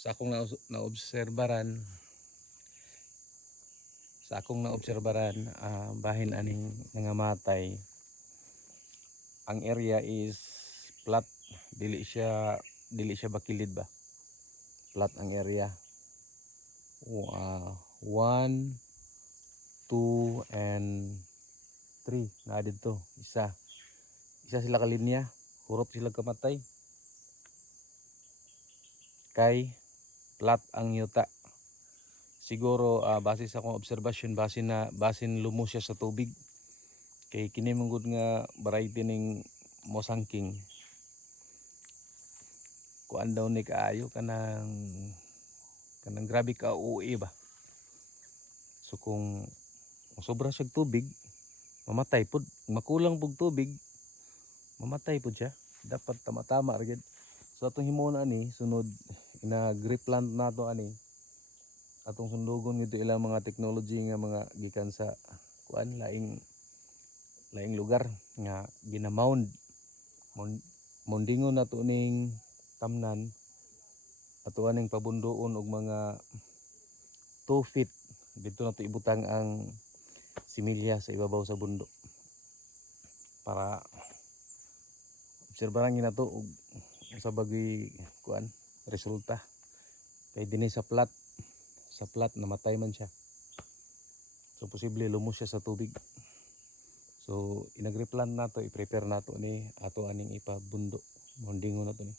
Sa akong naobserbaran, bahin aning nangamatay. Ang area is flat, dili siya bakilid ba. Flat ang area. 1, 2 and 3 na dito. Isa sila kalinya, hurot sila kamatay. Kay flat ang yuta. Siguro base sa akong obserbasyon, basin lumo siya sa tubig. Kay kini manggod nga variety ning mosangking. Kuan daw ni kaayo kanang grabe ka uwi ba. So kung sobra siya tubig, mamatay pud. Makulang pug tubig, mamatay pud siya. Dapat tama-tama ra gyud. So atong himuon ani sunod ina-replant nato ani. Atong sundugon gito ilang mga technology nga mga gikan sa kuan laing lugar nga gina-mound. Moundingon nato ning tamnan. Ato aning pabundoon og mga 2 feet dito nato ibutang ang similya sa ibabaw sa bundok para obserbahan nato og sa bagay kuan resulta. Kay dinhi sa plat namatay man siya, so posible lumos siya sa tubig. So inagre-plant nato, i-prepare nato ni ato aning ipabundo, moundingon nato ni.